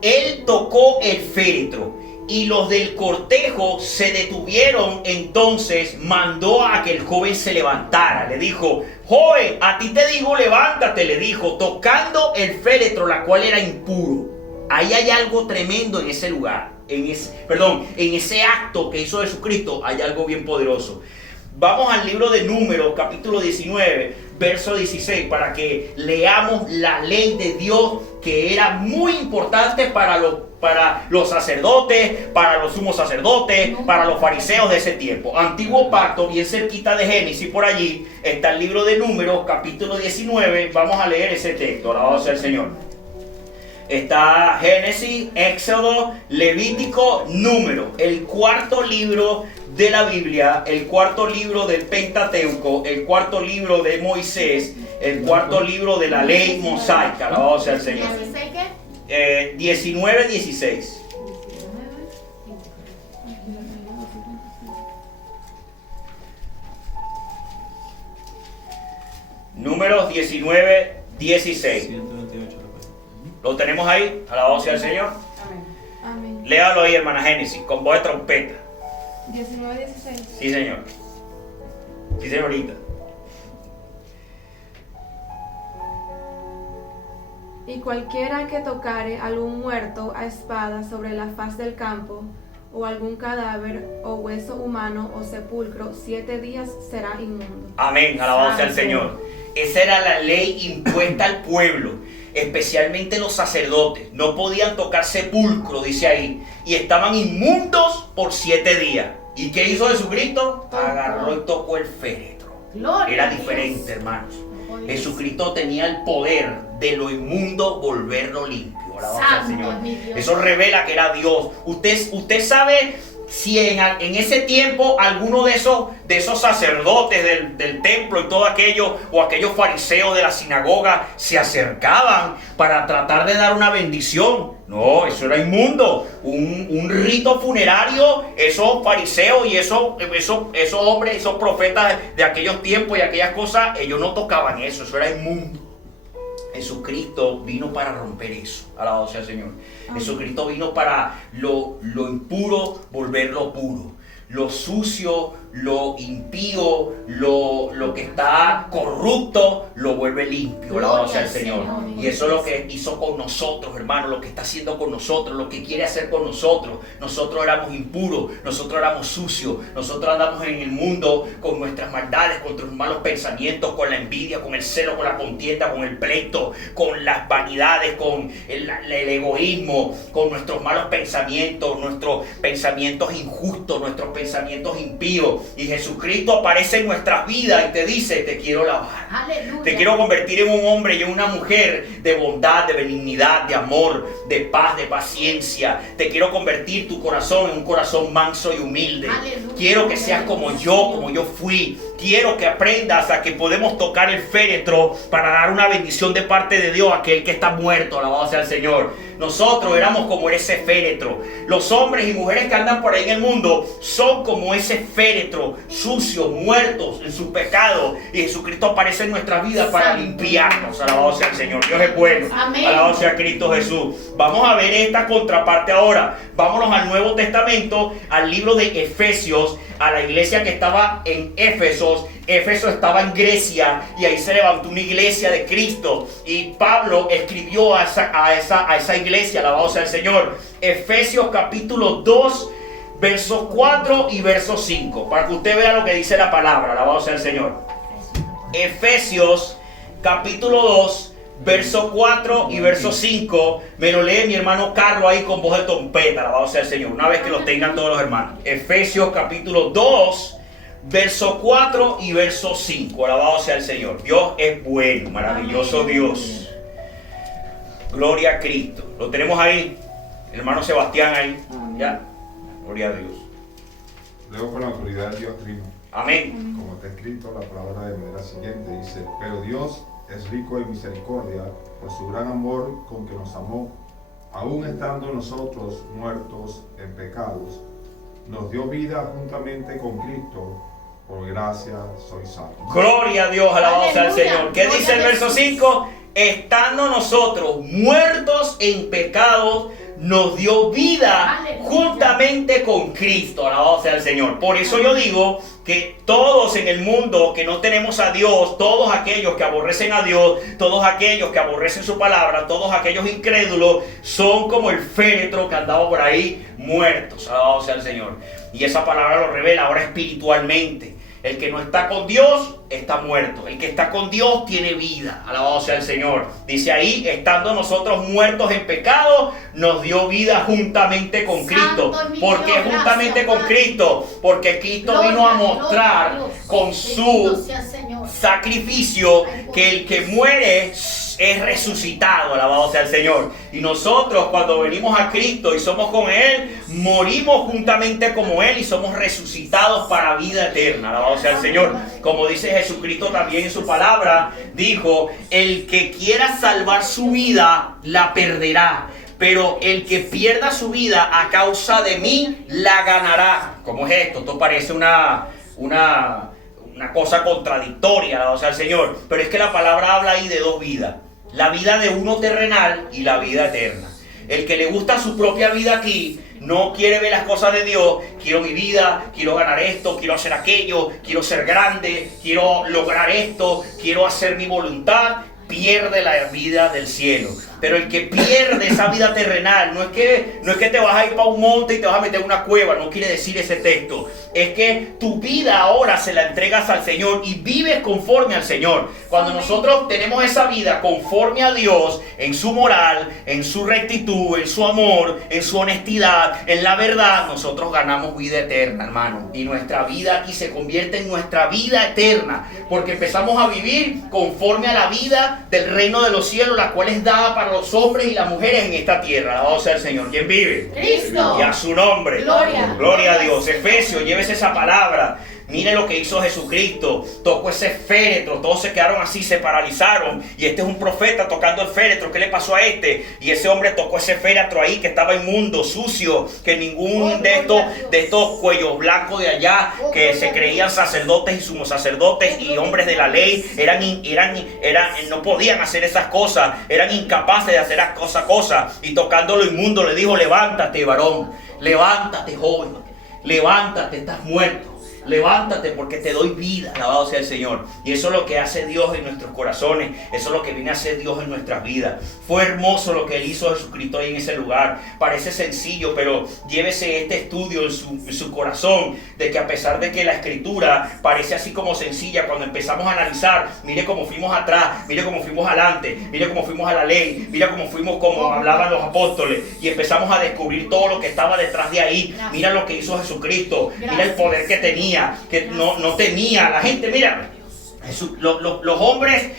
Él tocó el féretro y los del cortejo se detuvieron. Entonces mandó a que el joven se levantara. Le dijo: joven, a ti te digo, levántate, le dijo, tocando el féretro, la cual era impuro. Ahí hay algo tremendo en ese lugar, en ese acto que hizo Jesucristo. Hay algo bien poderoso. Vamos al libro de Números, capítulo 19, verso 16, para que leamos la ley de Dios, que era muy importante para los sacerdotes, para los sumos sacerdotes, para los fariseos de ese tiempo. Antiguo pacto, bien cerquita de Génesis, por allí está el libro de Números, capítulo 19. Vamos a leer ese texto. Alabado sea el Señor. Está Génesis, Éxodo, Levítico, Número, el cuarto libro de la Biblia, el cuarto libro del Pentateuco, el cuarto libro de Moisés, el cuarto libro de la ley mosaica. Alabado sea el Señor. 19-16. Números 19-16. ¿Lo tenemos ahí? Alabado sea el Señor. Amén. Léalo ahí, hermana Génesis, con voz de trompeta. 19-16. Sí, señor. Sí, señorita. Y cualquiera que tocare algún muerto a espada sobre la faz del campo, o algún cadáver, o hueso humano, o sepulcro, 7 días será inmundo. Amén, alabado sea el Señor. Esa era la ley impuesta al pueblo, especialmente los sacerdotes. No podían tocar sepulcro, dice ahí, y estaban inmundos por 7 días. ¿Y qué hizo Jesucristo? Agarró y tocó el féretro. Era diferente, hermanos. Jesucristo tenía el poder de lo inmundo volverlo limpio. Alabado sea el Señor. Eso revela que era Dios. Usted sabe si en ese tiempo alguno de esos sacerdotes del templo y todo aquello, o aquellos fariseos de la sinagoga, se acercaban para tratar de dar una bendición. No, eso era inmundo. Un rito funerario, esos fariseos y esos hombres, esos profetas de aquellos tiempos y aquellas cosas, ellos no tocaban eso era inmundo. Jesucristo vino para romper eso. Alabado sea el Señor. Jesucristo vino para lo impuro volverlo puro, lo sucio, lo impío, lo que está corrupto, lo vuelve limpio. Alabado sea el Señor. Y eso es lo que hizo con nosotros, hermanos, lo que está haciendo con nosotros, lo que quiere hacer con nosotros. Nosotros éramos impuros, nosotros éramos sucios, nosotros andamos en el mundo con nuestras maldades, con nuestros malos pensamientos, con la envidia, con el celo, con la contienda, con el pleito, con las vanidades, con el egoísmo, con nuestros malos pensamientos, nuestros pensamientos injustos, nuestros pensamientos impíos. Y Jesucristo aparece en nuestras vidas y te dice: te quiero lavar. Aleluya. Te quiero convertir en un hombre y en una mujer de bondad, de benignidad, de amor, de paz, de paciencia. Te quiero convertir tu corazón en un corazón manso y humilde. Aleluya. Quiero que seas como yo fui. Quiero que aprendas a que podemos tocar el féretro para dar una bendición de parte de Dios a aquel que está muerto. Alabado sea el Señor. Nosotros éramos como ese féretro. Los hombres y mujeres que andan por ahí en el mundo son como ese féretro, sucios, muertos en su pecado. Y Jesucristo aparece en nuestras vidas para limpiarnos. Alabado sea el Señor. Dios es bueno. Amén. Alabado sea Cristo Jesús. Vamos a ver esta contraparte ahora. Vámonos al Nuevo Testamento, al libro de Efesios, a la iglesia que estaba en Éfeso. Éfeso estaba en Grecia y ahí se levantó una iglesia de Cristo, y Pablo escribió a esa iglesia. Alabado sea el Señor. Efesios capítulo 2, versos 4 y verso 5, para que usted vea lo que dice la palabra. Alabado sea el Señor. Efesios capítulo 2, verso 4 y verso 5. Me lo lee mi hermano Carlos ahí con voz de trompeta. Alabado sea el Señor, una vez que lo tengan todos los hermanos. Efesios capítulo 2, verso 4 y verso 5. Alabado sea el Señor. Dios es bueno, maravilloso Dios. Gloria a Cristo. Lo tenemos ahí, el hermano Sebastián ahí. Ya. Gloria a Dios. Leo con la autoridad de Dios Trino. Amén. Como está escrito la palabra de manera siguiente, dice: pero Dios es rico en misericordia por su gran amor con que nos amó, aun estando nosotros muertos en pecados, nos dio vida juntamente con Cristo. Por gracia sois salvos. Gloria a Dios, alabado sea el Señor. ¿Qué dice el verso 5? Estando nosotros muertos en pecados, nos dio vida juntamente con Cristo. Alabado sea el Señor. Por eso yo digo que todos en el mundo que no tenemos a Dios, todos aquellos que aborrecen a Dios, todos aquellos que aborrecen su palabra, todos aquellos incrédulos, son como el féretro que andaba por ahí muertos. Alabado sea el Señor. Y esa palabra lo revela ahora espiritualmente. El que no está con Dios está muerto. El que está con Dios tiene vida. Alabado sea el Señor. Dice ahí: estando nosotros muertos en pecado, nos dio vida juntamente con Cristo. ¿Por qué juntamente con Cristo? Porque Cristo vino a mostrar con su sacrificio que el que muere es resucitado. Alabado sea el Señor. Y nosotros, cuando venimos a Cristo y somos con Él, morimos juntamente como Él y somos resucitados para vida eterna. Alabado sea el Señor. Como dice Jesucristo también en su palabra, dijo: el que quiera salvar su vida la perderá, pero el que pierda su vida a causa de mí la ganará. ¿Cómo es esto? Esto parece una cosa contradictoria, alabado sea el Señor. Pero es que la palabra habla ahí de dos vidas: la vida de uno terrenal y la vida eterna. El que le gusta su propia vida aquí, no quiere ver las cosas de Dios. Quiero mi vida, quiero ganar esto, quiero hacer aquello, quiero ser grande, quiero lograr esto, quiero hacer mi voluntad. Pierde la vida del cielo. Pero el que pierde esa vida terrenal, no es que te vas a ir para un monte y te vas a meter en una cueva, no quiere decir ese texto. Es que tu vida ahora se la entregas al Señor y vives conforme al Señor. Cuando nosotros tenemos esa vida conforme a Dios, en su moral, en su rectitud, en su amor, en su honestidad, en la verdad, nosotros ganamos vida eterna, hermano. Y nuestra vida aquí se convierte en nuestra vida eterna, porque empezamos a vivir conforme a la vida del reino de los cielos, la cual es dada para los hombres y las mujeres en esta tierra. Alabado sea el Señor. ¿Quién vive? Cristo. Y a su nombre. Gloria a Dios. Efesios, llévese esa palabra. Mire lo que hizo Jesucristo. Tocó ese féretro. Todos se quedaron así, se paralizaron. Y este es un profeta tocando el féretro. ¿Qué le pasó a este? Y ese hombre tocó ese féretro ahí que estaba inmundo, sucio. Que ningún de estos cuellos blancos de allá, que se creían sacerdotes y sumos sacerdotes y hombres de la ley, no podían hacer esas cosas. Eran incapaces de hacer esas cosas. Y tocando lo inmundo le dijo: levántate, varón. Levántate, joven. Levántate, estás muerto. Levántate porque te doy vida. Alabado sea el Señor. Y eso es lo que hace Dios en nuestros corazones. Eso es lo que viene a hacer Dios en nuestras vidas. Fue hermoso lo que Él hizo Jesucristo ahí en ese lugar. Parece sencillo, pero llévese este estudio en su corazón, de que a pesar de que la escritura parece así como sencilla, cuando empezamos a analizar, mire cómo fuimos atrás, mire cómo fuimos adelante, mire cómo fuimos a la ley, mire cómo fuimos como hablaban los apóstoles, y empezamos a descubrir todo lo que estaba detrás de ahí. Mira lo que hizo Jesucristo, mira el poder que tenía, que no tenía la gente. Mira, los hombres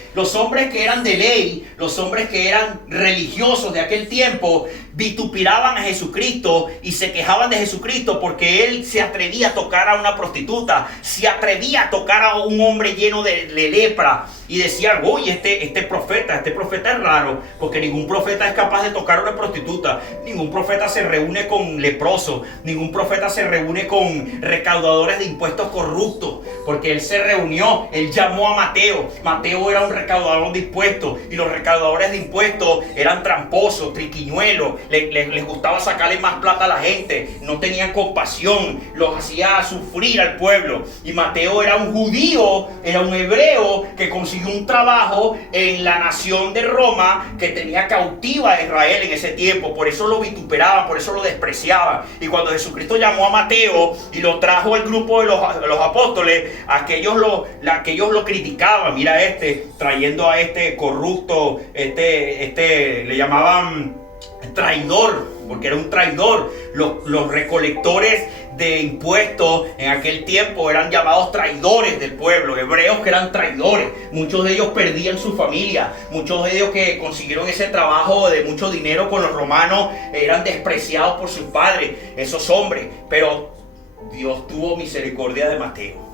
que eran de ley, los hombres que eran religiosos de aquel tiempo, vituperaban a Jesucristo y se quejaban de Jesucristo porque Él se atrevía a tocar a una prostituta, se atrevía a tocar a un hombre lleno de lepra, y decían: oye, este profeta es raro, porque ningún profeta es capaz de tocar a una prostituta, ningún profeta se reúne con leprosos, ningún profeta se reúne con recaudadores de impuestos corruptos, porque Él se reunió, Él llamó a Mateo. Mateo era un recaudador de impuestos, y los recaudadores de impuestos eran tramposos, triquiñuelos, les gustaba sacarle más plata a la gente, no tenían compasión, los hacía sufrir al pueblo. Y Mateo era un judío, era un hebreo que consiguió un trabajo en la nación de Roma, que tenía cautiva a Israel en ese tiempo. Por eso lo vituperaban, por eso lo despreciaban. Y cuando Jesucristo llamó a Mateo y lo trajo al grupo de los apóstoles, aquellos lo criticaban. Mira, trayendo a este corrupto, le llamaban traidor, porque era un traidor. Los recolectores de impuestos en aquel tiempo eran llamados traidores del pueblo, hebreos que eran traidores. Muchos de ellos perdían su familia, muchos de ellos que consiguieron ese trabajo de mucho dinero con los romanos eran despreciados por sus padres, esos hombres. Pero Dios tuvo misericordia de Mateo.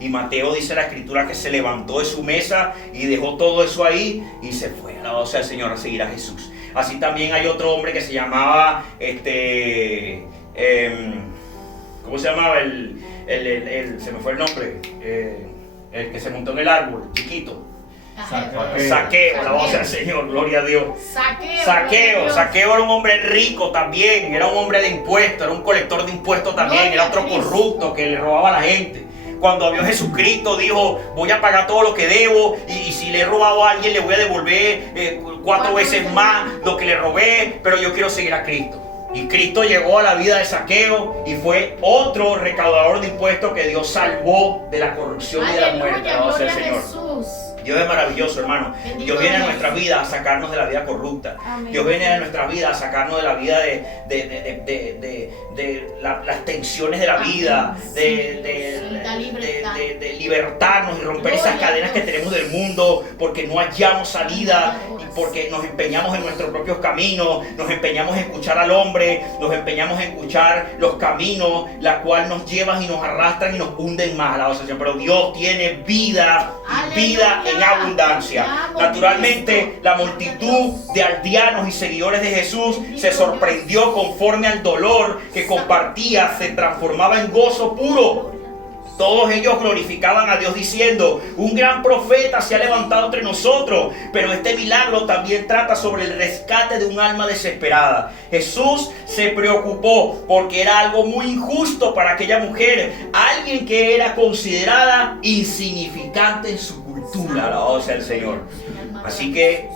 Y Mateo, dice la escritura, que se levantó de su mesa y dejó todo eso ahí y se fue. Alabado sea el Señor, a seguir a Jesús. Así también hay otro hombre que se llamaba, ¿cómo se llamaba? Se me fue el nombre. El que se montó en el árbol, chiquito. Saqueo, alabado sea el Señor, gloria a Dios. Saqueo era un hombre rico también, era un hombre de impuestos, era un colector de impuestos también, era otro corrupto que le robaba a la gente. Cuando vio a Jesucristo, dijo: voy a pagar todo lo que debo, y si le he robado a alguien le voy a devolver 4 veces más lo que le robé, pero yo quiero seguir a Cristo. Y Cristo llegó a la vida de Saqueo y fue otro recaudador de impuestos que Dios salvó de la corrupción y de la muerte. Alabado sea el Señor. Dios es maravilloso, hermano. Dios viene a nuestras vidas a sacarnos de la vida corrupta. Amén. Dios viene a nuestras vidas a sacarnos de la vida de las tensiones de la vida, de libertarnos y romper esas cadenas que tenemos del mundo, porque no hallamos salida y porque nos empeñamos en nuestros propios caminos, nos empeñamos en escuchar al hombre, nos empeñamos en escuchar los caminos, la cual nos llevan y nos arrastran y nos hunden más. Pero Dios tiene vida y vida en abundancia. Naturalmente, la multitud de aldeanos y seguidores de Jesús se sorprendió conforme al dolor que compartía se transformaba en gozo puro. Todos ellos glorificaban a Dios diciendo: un gran profeta se ha levantado entre nosotros. Pero este milagro también trata sobre el rescate de un alma desesperada. Jesús se preocupó porque era algo muy injusto para aquella mujer, alguien que era considerada insignificante en su cultura. Alabado sea el Señor. Así que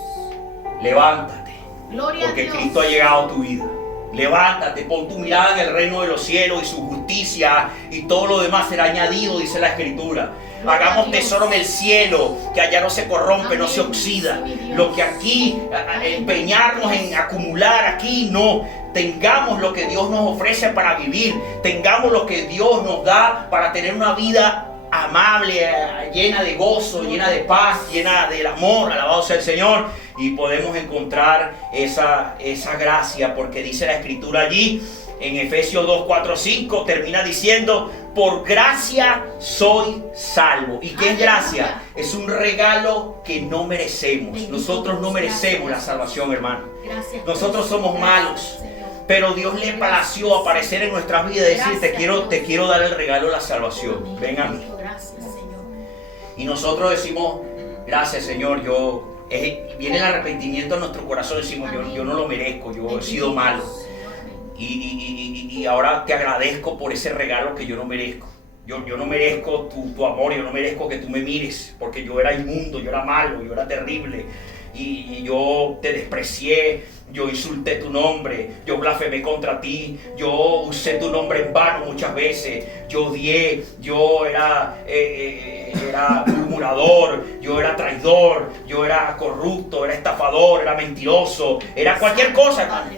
levántate, Gloria a porque Dios. Cristo ha llegado a tu vida. Levántate, pon tu mirada en el reino de los cielos y su justicia, y todo lo demás será añadido, dice la Escritura. Hagamos tesoro en el cielo, que allá no se corrompe, no se oxida. Lo que aquí, empeñarnos en acumular aquí, no. Tengamos lo que Dios nos ofrece para vivir. Tengamos lo que Dios nos da para tener una vida amable, llena de gozo, llena de paz, llena del amor. Alabado sea el Señor. Y podemos encontrar esa gracia, porque dice la Escritura allí en Efesios 2, 4, 5, termina diciendo: por gracia soy salvo. ¿Y qué es gracia? Es un regalo que no merecemos. Nosotros no merecemos la salvación, hermano. Nosotros somos malos, pero Dios le plació aparecer en nuestras vidas y decir: te quiero dar el regalo de la salvación. Ven a mí. Y nosotros decimos: gracias, Señor. Viene el arrepentimiento en nuestro corazón. Decimos: yo no lo merezco, yo he sido malo. Y ahora te agradezco por ese regalo que yo no merezco. Yo no merezco tu amor, yo no merezco que tú me mires, porque yo era inmundo, yo era malo, yo era terrible. Y yo te desprecié, yo insulté tu nombre, yo blasfemé contra ti, yo usé tu nombre en vano muchas veces, yo odié, yo era murmurador, yo era traidor, yo era corrupto, era estafador, era mentiroso, era cualquier cosa, hermano.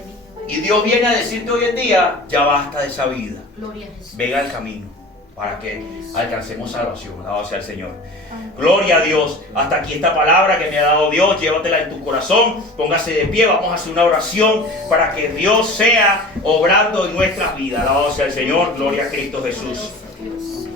Y Dios viene a decirte hoy en día: ya basta de esa vida, venga al camino para que alcancemos salvación. Alabado sea el Señor. Gloria a Dios. Hasta aquí esta palabra que me ha dado Dios. Llévatela en tu corazón. Póngase de pie. Vamos a hacer una oración para que Dios sea obrando en nuestras vidas. Alabado sea el Señor. Gloria a Cristo Jesús.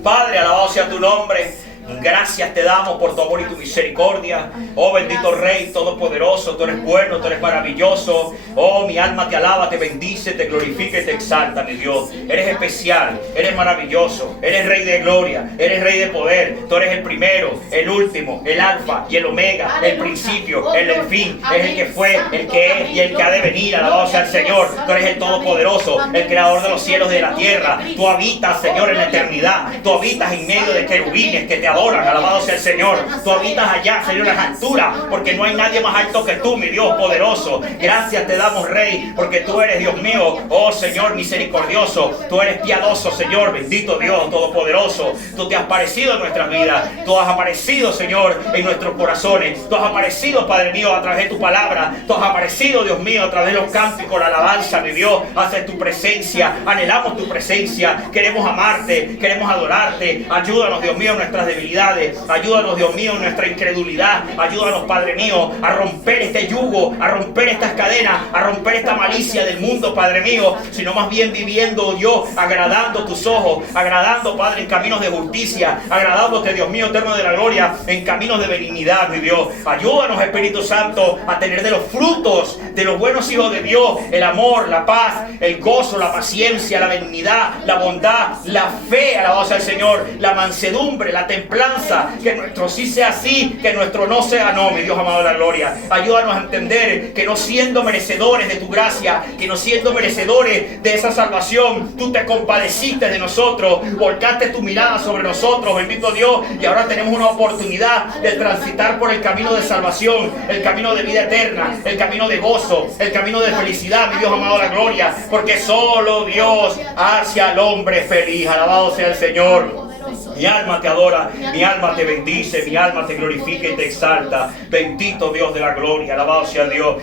Padre, alabado sea tu nombre. Gracias te damos por tu amor y tu misericordia. Oh bendito Rey Todopoderoso, tú eres bueno, tú eres maravilloso. Oh, mi alma te alaba, te bendice, te glorifica y te exalta, mi Dios. Eres especial, eres maravilloso, eres Rey de gloria, eres Rey de poder. Tú eres el primero, el último, el alfa y el omega, el principio, el fin. Es el que fue, el que es y el que ha de venir. Alabado sea el Señor. Tú eres el Todopoderoso, el creador de los cielos y de la tierra. Tú habitas, Señor, en la eternidad. Tú habitas en medio de querubines que te adoran. Alabado sea el Señor. Tú habitas allá, Señor, en las alturas, porque no hay nadie más alto que tú, mi Dios poderoso. Gracias te damos, Rey, porque tú eres Dios mío. Oh Señor misericordioso, tú eres piadoso, Señor, bendito Dios todopoderoso. Tú te has aparecido en nuestras vidas. Tú has aparecido, Señor, en nuestros corazones. Tú has aparecido, Padre mío, a través de tu palabra. Tú has aparecido, Dios mío, a través de los cánticos, la alabanza, mi Dios, hacia tu presencia. Anhelamos tu presencia. Queremos amarte, queremos adorarte. Ayúdanos, Dios mío, en nuestras debilidades. Ayúdanos, Dios mío, en nuestra incredulidad. Ayúdanos, Padre mío, a romper este yugo, a romper estas cadenas, a romper esta malicia del mundo, Padre mío, sino más bien viviendo, Dios, agradando tus ojos, agradando, Padre, en caminos de justicia, agradándote, Dios mío, eterno de la gloria, en caminos de benignidad, mi Dios. Ayúdanos, Espíritu Santo, a tener de los frutos de los buenos hijos de Dios: el amor, la paz, el gozo, la paciencia, la benignidad, la bondad, la fe, alabado sea el Señor, la mansedumbre, la templanza. Que nuestro sí sea sí, que nuestro no sea no, mi Dios amado de la gloria. Ayúdanos a entender que no siendo merecedores de tu gracia, que no siendo merecedores de esa salvación, tú te compadeciste de nosotros, volcaste tu mirada sobre nosotros, bendito Dios, y ahora tenemos una oportunidad de transitar por el camino de salvación, el camino de vida eterna, el camino de gozo, el camino de felicidad, mi Dios amado de la gloria, porque solo Dios hace al hombre feliz. Alabado sea el Señor. Mi alma te adora, mi alma te bendice, mi alma te glorifica y te exalta. Bendito Dios de la gloria, alabado sea Dios.